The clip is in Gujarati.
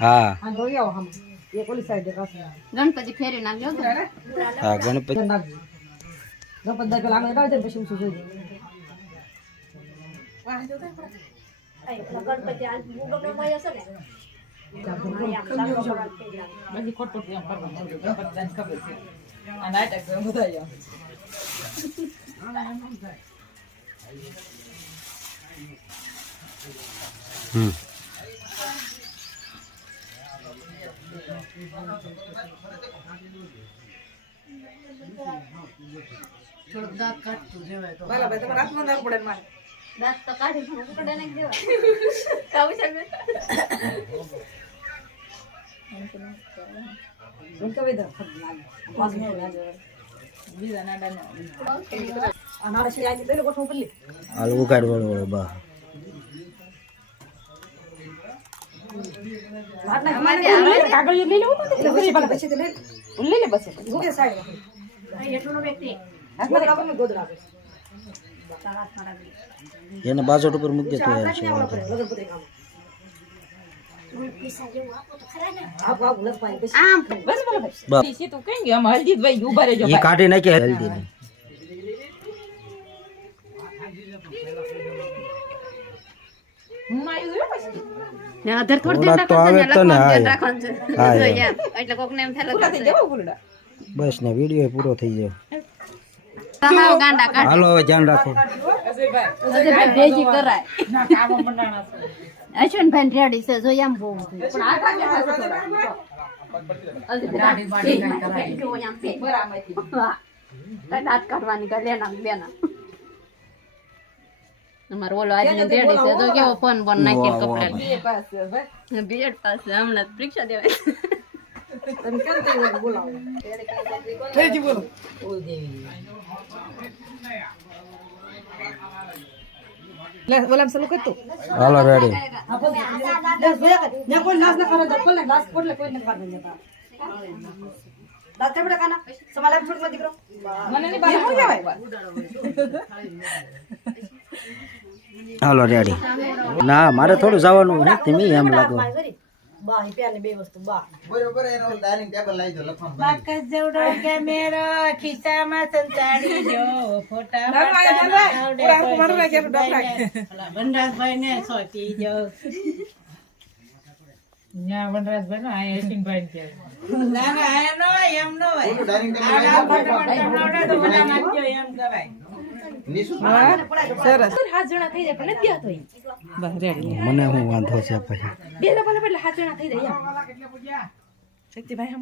હા ગણપતિ ફેરી નાખ્યો તો હા ગણપતિ દાંત તો કાઢી પડે ને દેવા કાવું છે હાલ ઉગાડ વળો બા એને બાજોટ ઉપર મૂકી દે તો કાઢી નાખી હલ્દી આધાર થોડી એટલે કોક ને એમ થાય બસ ને વિડીયો પૂરો થઈ ગયો ગાંડા કાઢ હાલો હવે ધ્યાન રાખો ભેજી કરાય અશ્વિનભાઈ રેડી છે જો એમ બહુ દાંત કાઢવાની લેના બેના અમારો ઓલો આદમી રેડી છે તો કેવો ફોન બોન નાખી કપડા બીએડ પાસે હમણાં પરીક્ષા દેવાય હાલો રેડી હાલો રેડી ના મારે થોડું જવાનું ધીમે એમ લાગો ખિસ્સામાં સંતાડી જો ફોટા વનરાજભાઈ ને સોટી જો વનરાજભાઈ નો અશ્વિનભાઈ કે ના ના આ નો એમ નો હોય એમ કરાય મને હું વાંધો છે પછી શક્તિભાઈ